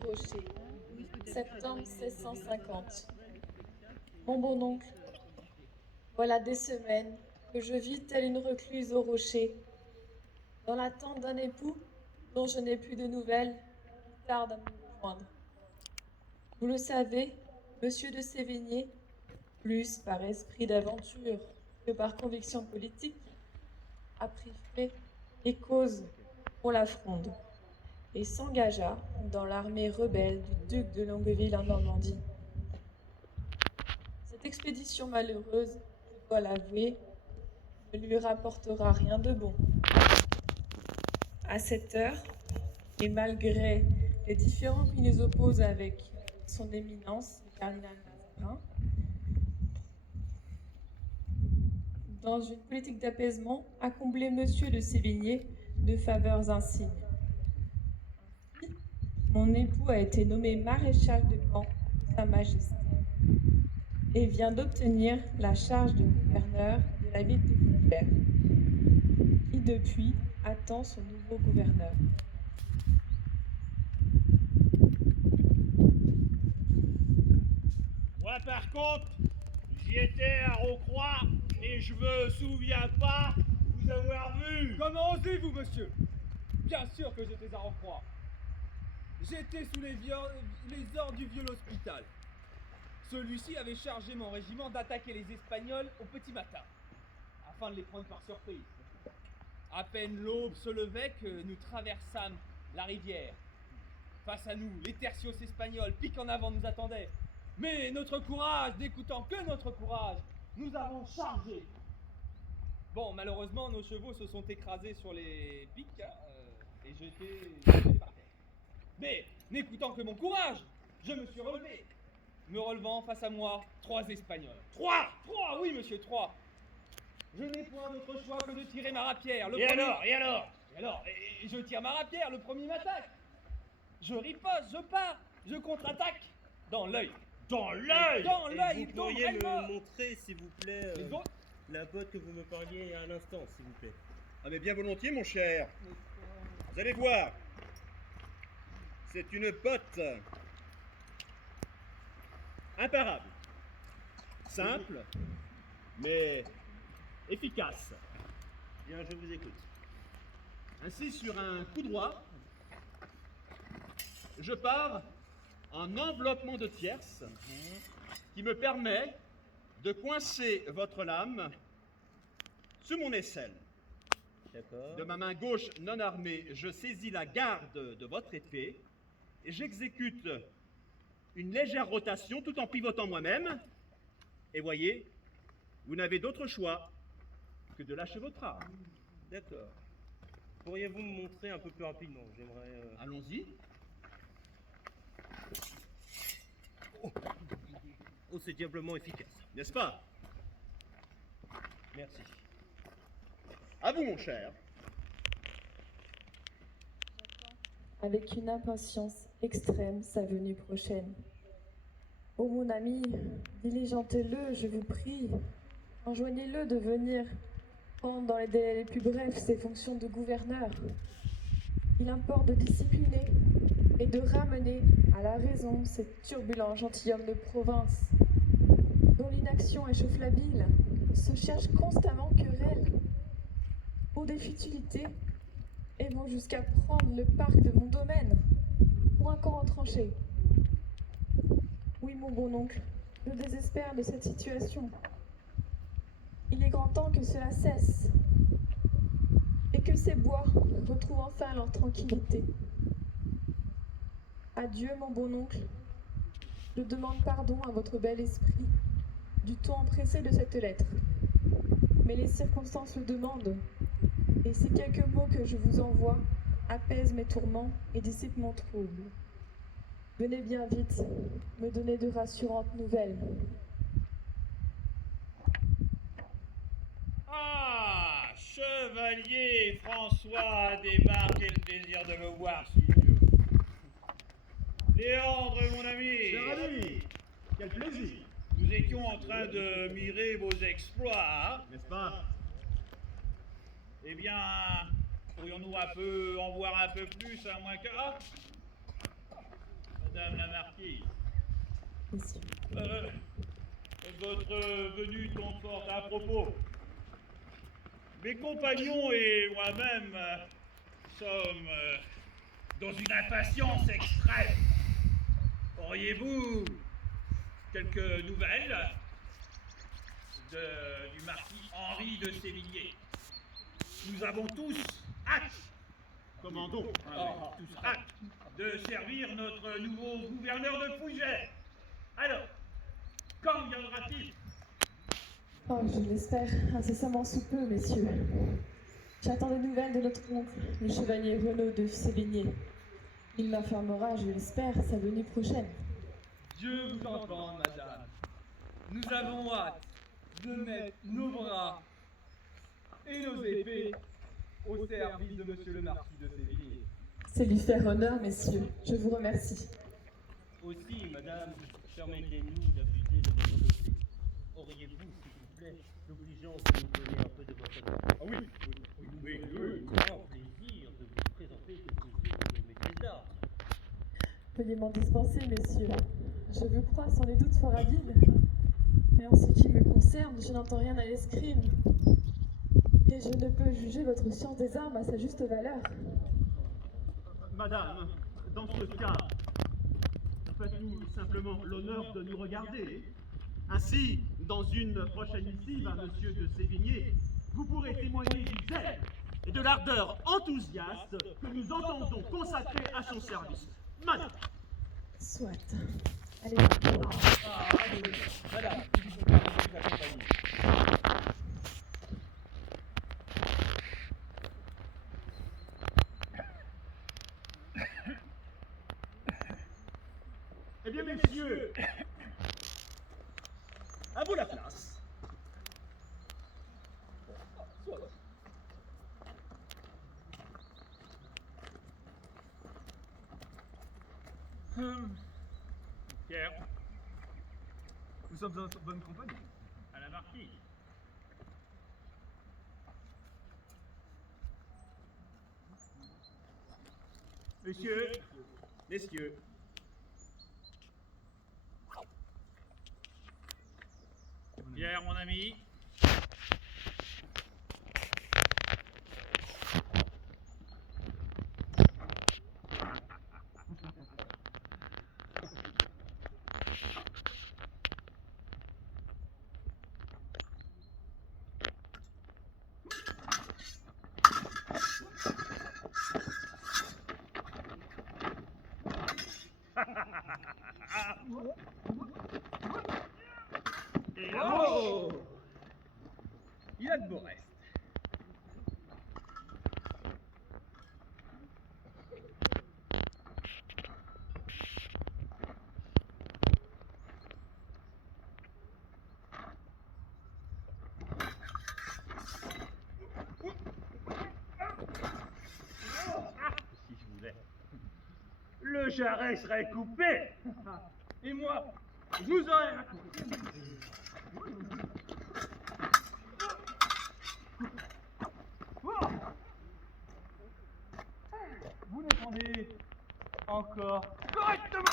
du Rocher, septembre 1650. Mon bon oncle, voilà des semaines que je vis telle une recluse au rocher, dans l'attente d'un époux dont je n'ai plus de nouvelles, il tarde à me rejoindre. Vous le savez, monsieur de Sévigné, plus par esprit d'aventure que par conviction politique, a pris fait et cause pour la Fronde, et s'engagea dans l'armée rebelle du duc de Longueville en Normandie. Cette expédition malheureuse, je dois l'avouer, ne lui rapportera rien de bon. À cette heure, et malgré les différends qui nous opposent avec son éminence, le cardinal Mazarin, dans une politique d'apaisement, a comblé monsieur de Sévigné de faveurs insignes. Ainsi, mon époux a été nommé maréchal de camp de Sa Majesté et vient d'obtenir la charge de gouverneur de la ville de Fougères, qui depuis attend son nouveau gouverneur. Moi par contre, j'y étais à Rocroi et je me souviens pas vous avoir vu. Comment osez-vous, monsieur? Bien sûr que j'étais à Rocroi. J'étais sous les ordres du vieux hospital. Celui-ci avait chargé mon régiment d'attaquer les Espagnols au petit matin, afin de les prendre par surprise. À peine l'aube se levait que nous traversâmes la rivière. Face à nous, les tertios espagnols, pique en avant, nous attendaient. Mais notre courage, n'écoutant que notre courage, nous avons chargé. Bon, malheureusement, nos chevaux se sont écrasés sur les pics et j'étais par terre. Mais, n'écoutant que mon courage, je me suis relevé. Me relevant face à moi, 3 Espagnols. 3, oui, monsieur, 3. Je n'ai point d'autre choix que de tirer ma rapière. Et alors Et je tire ma rapière, le premier m'attaque. Je riposte, je pars, je contre-attaque. Dans l'œil. Dans l'œil. Il Vous tombe pourriez réellement. me montrer, s'il vous plaît, Les autres. la botte que vous me parliez à l'instant, s'il vous plaît. Ah mais bien volontiers mon cher. Vous allez voir. C'est une botte imparable. Simple, mais efficace. Bien, je vous écoute. Ainsi, sur un coup droit, je pars en enveloppement de tierce qui me permet de coincer votre lame sous mon aisselle. D'accord. De ma main gauche non armée, je saisis la garde de votre épée et j'exécute une légère rotation tout en pivotant moi-même. Et voyez, vous n'avez d'autre choix que de lâcher votre arme. D'accord. Pourriez-vous me montrer un peu plus rapidement? J'aimerais... Allons-y. Oh, c'est diablement efficace. N'est-ce pas? Merci. À vous, mon cher. Avec une impatience extrême sa venue prochaine. Ô mon ami, diligentez-le, je vous prie, enjoignez-le de venir prendre dans les délais les plus brefs ses fonctions de gouverneur. Il importe de discipliner et de ramener à la raison ces turbulents gentilshommes de province, dont l'inaction échauffe la bile, se cherchent constamment querelle pour des futilités et vont jusqu'à prendre le parc de mon domaine pour un camp retranché. Oui, mon bon oncle, je désespère de cette situation. Il est grand temps que cela cesse et que ces bois retrouvent enfin leur tranquillité. Adieu, mon bon oncle. Je demande pardon à votre bel esprit du ton empressé de cette lettre. Mais les circonstances le demandent, et ces quelques mots que je vous envoie apaisent mes tourments et dissipent mon trouble. Venez bien vite me donner de rassurantes nouvelles. Ah, chevalier François débarque et le plaisir de me voir, si Dieu. Léandre, mon ami. Cher ami, quel plaisir. Nous étions en train de mirer vos exploits, hein? N'est-ce pas? Eh bien, pourrions-nous en voir un peu plus, à moins que... Ah, Madame la marquise. messieurs. Votre venue tombe fort à propos. Mes compagnons et moi-même sommes dans une impatience extrême. Auriez-vous quelques nouvelles du marquis Henri de Sévigné? Nous avons tous hâte, Commandons. tous hâte de servir notre nouveau gouverneur de Fougères. Alors, quand viendra-t-il? Oh, je l'espère incessamment sous peu, messieurs. J'attends des nouvelles de notre oncle, le chevalier Renaud de Sévigné. Il m'informera, je l'espère, sa venue prochaine. Dieu vous entende, madame. Nous avons hâte de mettre nos bras et nos épées au service de monsieur le marquis de Sévigné. C'est lui faire honneur, messieurs. Je vous remercie. Aussi, madame, permettez-nous d'abuser de votre beauté. Auriez-vous, s'il vous plaît, l'obligeance de nous donner un peu de votre temps? Ah oui, Grand plaisir de vous présenter quelques-unes de mes pièces d'art. Veuillez m'en dispenser, messieurs. Je vous crois sans les doutes fort habile. Mais en ce qui me concerne, je n'entends rien à l'escrime. Et je ne peux juger votre science des armes à sa juste valeur. Madame, dans ce cas, faites-nous simplement l'honneur de nous regarder. Ainsi, dans une prochaine missive à monsieur de Sévigné, vous pourrez témoigner du zèle et de l'ardeur enthousiaste que nous entendons consacrer à son service. Madame. Soit. Allez. Madame, il faut bien vous accompagner. Eh bien, messieurs, à vous la place. Pierre, Nous sommes en bonne compagnie. à la marquise. Messieurs, messieurs, Pierre, mon ami. et là, Oh! Il a de beaux restes. Si je voulais. Le jarret serait coupé. Et moi, je vous aurais raconté. Vous défendez encore correctement.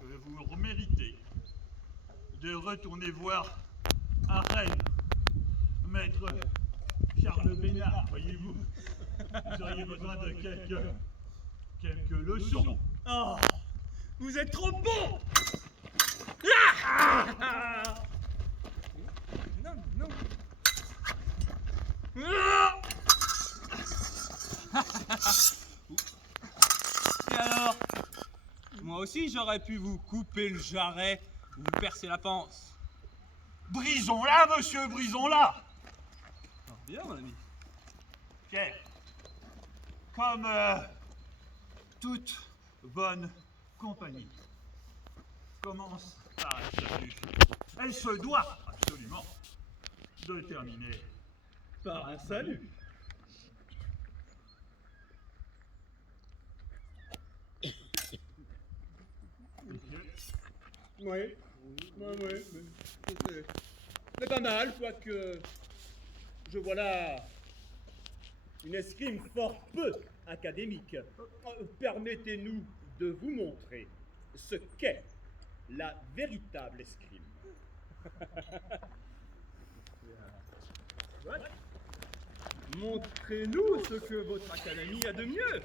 Que vous méritez de retourner voir à Rennes, maître Charles Bénard, voyez-vous. Vous auriez besoin de quelques leçons. Oh, vous êtes trop bon. Non, non. Et alors, moi aussi j'aurais pu vous couper le jarret ou vous percer la panse. Brisons-la, monsieur, brisons-la. Bien, mon ami. Pierre, comme toute bonne compagnie commence par un salut, elle se doit absolument de terminer par un salut. Oui, c'est pas mal, quoique Je vois là une escrime fort peu académique. Permettez-nous de vous montrer ce qu'est la véritable escrime. Montrez-nous ce que votre académie a de mieux.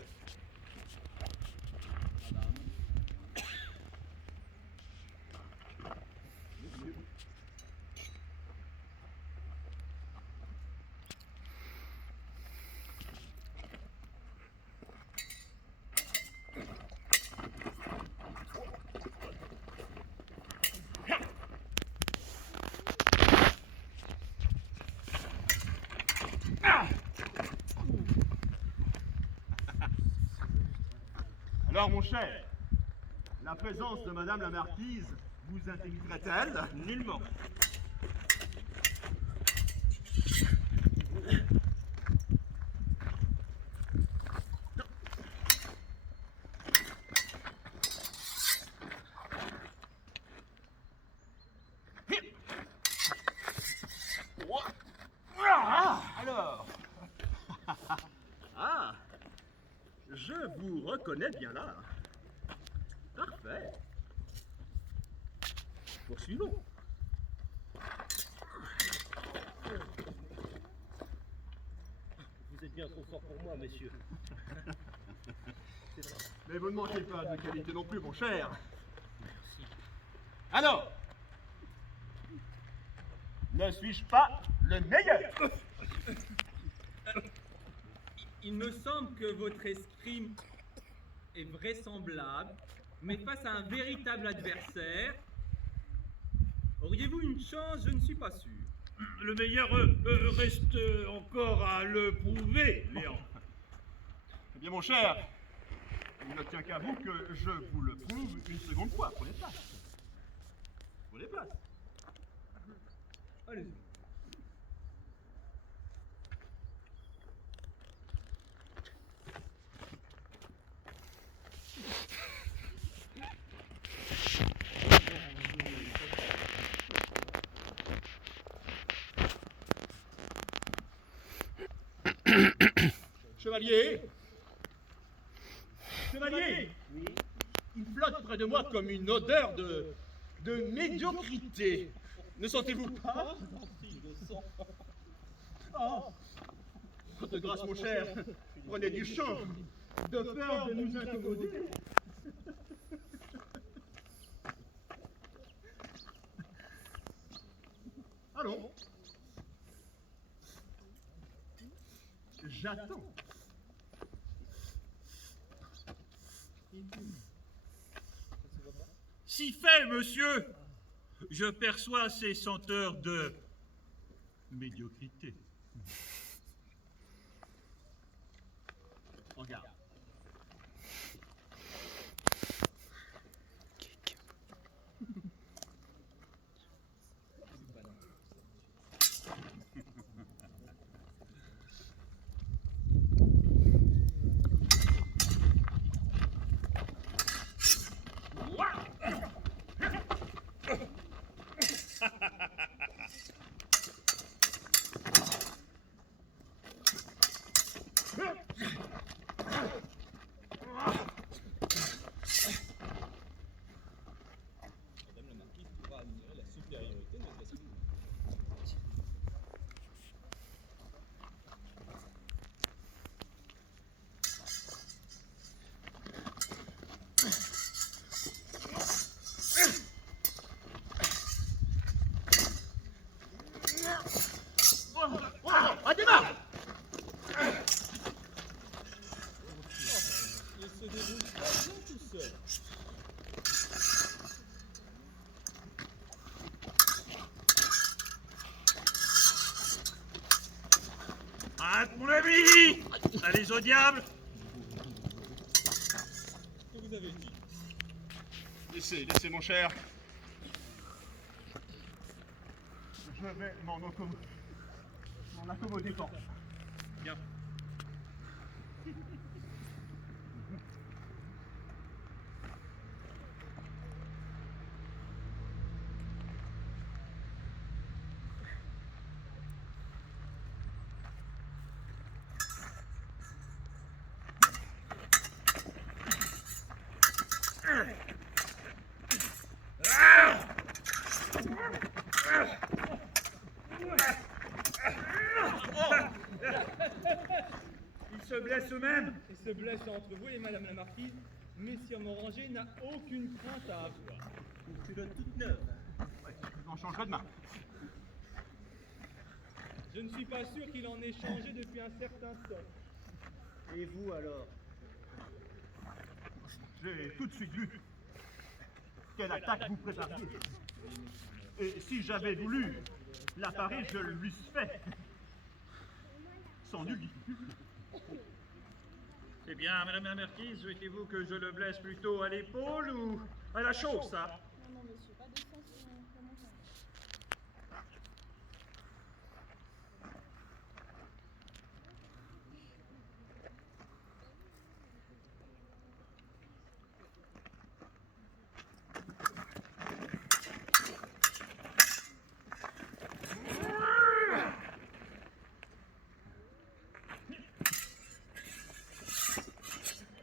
Alors, mon cher, la présence de Madame la Marquise vous intimiderait-elle? Nullement. Alors, ah, je vous reconnais bien là. Parfait. Poursuivons. Vous êtes bien trop fort pour moi, monsieur. Mais vous ne manquez pas de qualité non plus, mon cher. Alors, ne suis-je pas le meilleur? Il me semble que votre escrime est vraisemblable, mais face à un véritable adversaire, auriez-vous une chance? Je ne suis pas sûr. Le meilleur reste encore à le prouver, Léon. Eh bien, mon cher, il ne tient qu'à vous que je vous le prouve une seconde fois. Prenez place. Prenez place. Allez-y. Chevalier! Chevalier! Oui. Il flotte près de moi comme une odeur de médiocrité. Ne sentez-vous pas? Si, je le sens. Oh, de grâce, mon cher, prenez du champ, de peur de nous incommoder. Allons. J'attends. Si fait, monsieur, je perçois ces senteurs de médiocrité. Regarde. Arrête, mon ami! Allez au diable! Que vous avez dit? Laissez, mon cher. Je vais m'en accommoder fort. Bien. se blessent eux-mêmes. Et se blesse entre vous et madame la marquise, Messire Moranger n'a aucune crainte à avoir. Une culotte toute neuve. Ouais, je vous en changerai demain. Je ne suis pas sûr qu'il en ait changé depuis un certain temps. Et vous alors? J'ai tout de suite vu quelle attaque vous prépariez. Et si j'avais voulu la parer, je l'eusse fait. Sans nulle difficulté. Eh bien, madame la marquise, souhaitez-vous que je le blesse plutôt à l'épaule ou à la chausse, ça? Non, non, monsieur, pas de sang sur mon sang.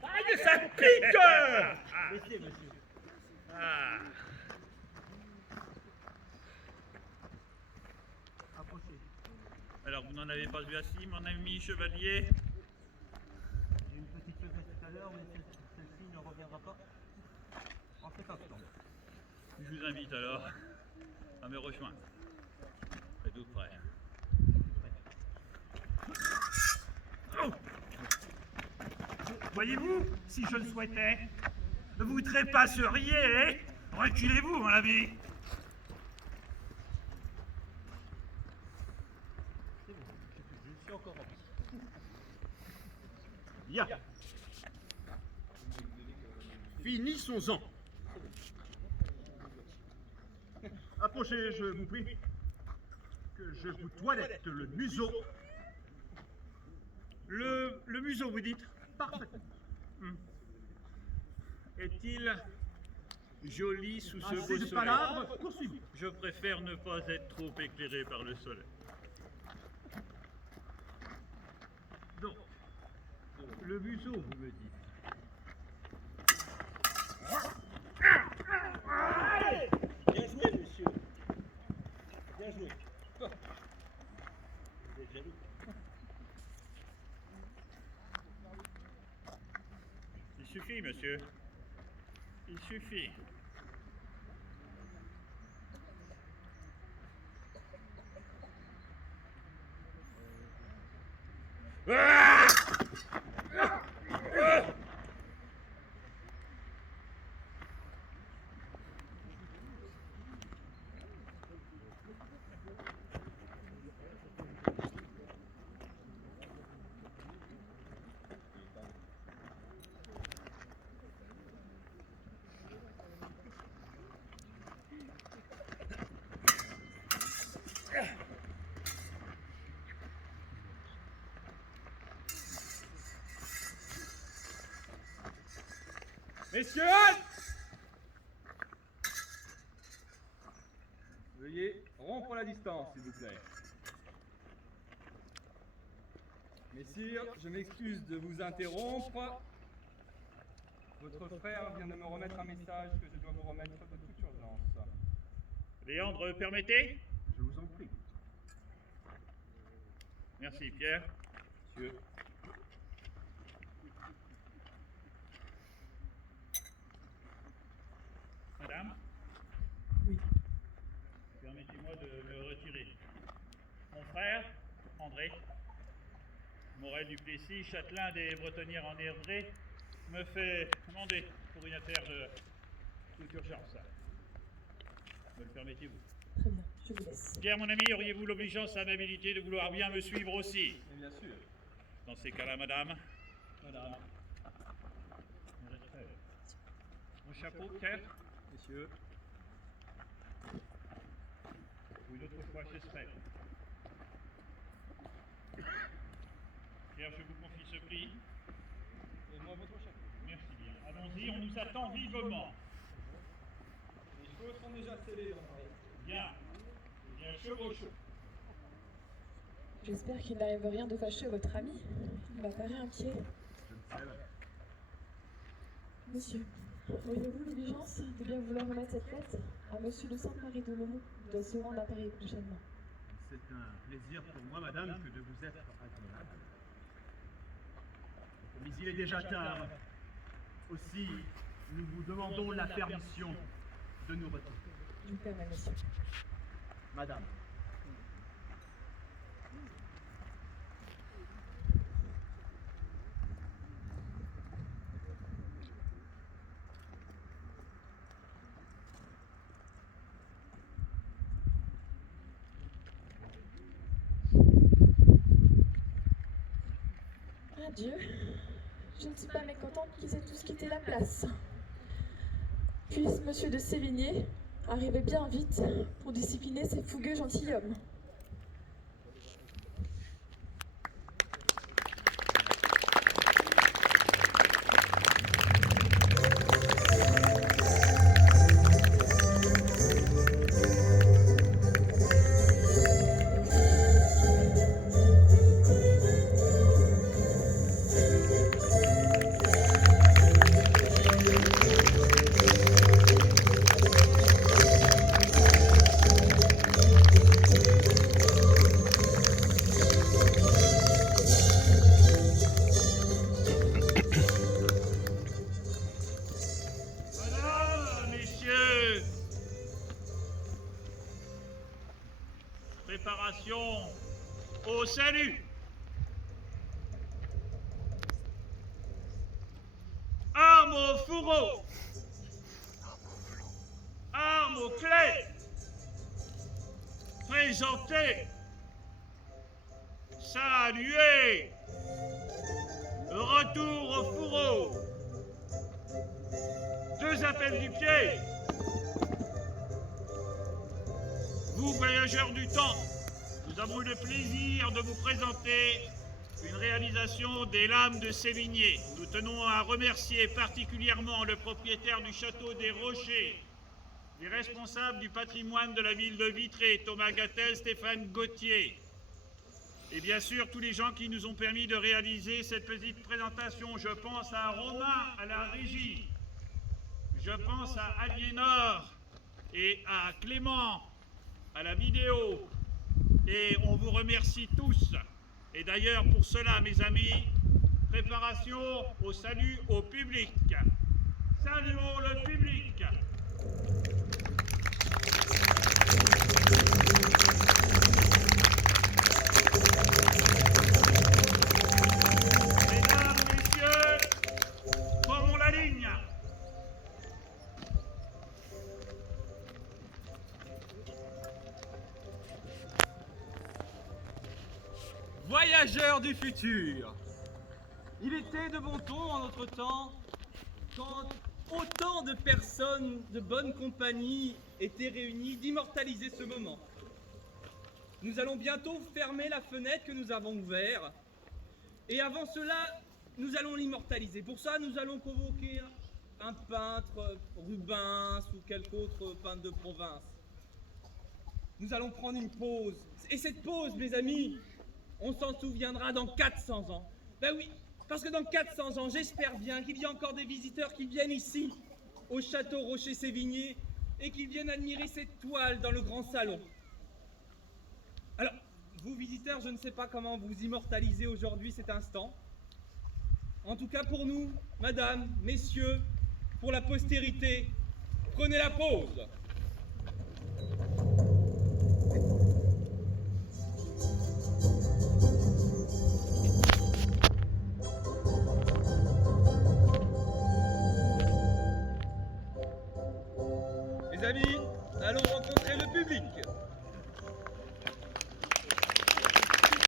Aïe, ça pique! Laissez, monsieur. Ah. Approchez. Alors, vous n'en avez pas vu assez, mon ami chevalier? J'ai une petite faiblesse tout à l'heure, mais celle-ci ne reviendra pas en cet instant. Je vous invite alors à me rejoindre. Êtes-vous prêt? Oh! Voyez-vous, si je le souhaitais, vous trépasseriez, reculez-vous, mon ami. C'est bon, je suis encore en vie. Bien. Finissons-en. Approchez, je vous prie, que je vous toilette le museau. Le museau, vous dites? Parfaitement. Est-il joli sous ce beau Assez de soleil? palabres, poursuivons. Je préfère ne pas être trop éclairé par le soleil. Donc, le museau, vous me dites? Bien joué, monsieur. Bien joué. Vous êtes jaloux. Il suffit, monsieur. Il suffit. Messieurs! Veuillez rompre la distance, s'il vous plaît. Messire, je m'excuse de vous interrompre. Votre frère vient de me remettre un message que je dois vous remettre de toute urgence. Léandre, permettez? Je vous en prie. Merci, Pierre. Monsieur. Madame? Oui. Permettez-moi de me retirer. Mon frère, André, Morel du Plessis, châtelain des Bretonnières en Erdré, me fait demander pour une affaire de toute urgence. Me le permettez-vous? Très bien, je vous laisse. Pierre, mon ami, auriez-vous l'obligeance et l'amabilité de vouloir bien me suivre aussi? Et bien sûr. Dans ces cas-là, madame. Madame. Mon chapeau, Pierre? Messieurs. Une autre fois, je serai. Pierre, je vous confie ce pli. Et moi votre chapeau. Merci bien. Allons-y, on nous attend vivement. Les choses sont déjà scellées dans Paris. Bien. Eh bien, chevauchons. J'espère qu'il n'arrive rien de fâcheux à votre ami. Il m'apparaît inquiet. Je ne sais pas. Monsieur, auriez-vous l'obligeance de bien vouloir remettre cette lettre à Monsieur de Saint-Marie de Laumont, qui doit se rendre à Paris prochainement? C'est un plaisir pour moi, madame, que de vous être agréable. Mais il est déjà tard. Aussi, nous vous demandons la permission de nous retirer. Je vous permets, monsieur. Madame. Adieu. Je ne suis pas mécontente qu'ils aient tous quitté la place. Puisse monsieur de Sévigné arriver bien vite pour discipliner ces fougueux gentilshommes. Madame, messieurs, préparation au salut. Armes au fourreau. Armes aux clés. Présentez. Saluez. Retour au fourreau. 2 appels du pied. Vous, voyageurs du temps, nous avons eu le plaisir de vous présenter une réalisation des Lames de Sévigné. Nous tenons à remercier particulièrement le propriétaire du château des Rochers, les responsables du patrimoine de la ville de Vitré, Thomas Gattel, Stéphane Gauthier, et bien sûr tous les gens qui nous ont permis de réaliser cette petite présentation. Je pense à Romain à la régie, je pense à Aliénor et à Clément à la vidéo, et on vous remercie tous. Et d'ailleurs, pour cela, mes amis, préparation au salut au public. Saluons le public. Mesdames, messieurs, formons la ligne. Voyageurs du futur, il était de bon ton en notre temps quand autant de personnes de bonne compagnie étaient réunies d'immortaliser ce moment. Nous allons bientôt fermer la fenêtre que nous avons ouverte et avant cela, nous allons l'immortaliser. Pour ça, nous allons convoquer un peintre, Rubens ou quelque autre peintre de province. Nous allons prendre une pause. Et cette pause, mes amis, on s'en souviendra dans 400 ans. Ben oui, parce que dans 400 ans, j'espère bien qu'il y a encore des visiteurs qui viennent ici, au château Rocher-Sévigné, et qui viennent admirer cette toile dans le grand salon. Alors, vous visiteurs, je ne sais pas comment vous immortalisez aujourd'hui cet instant. En tout cas pour nous, madame, messieurs, pour la postérité, prenez la pause. Les amis, allons rencontrer le public.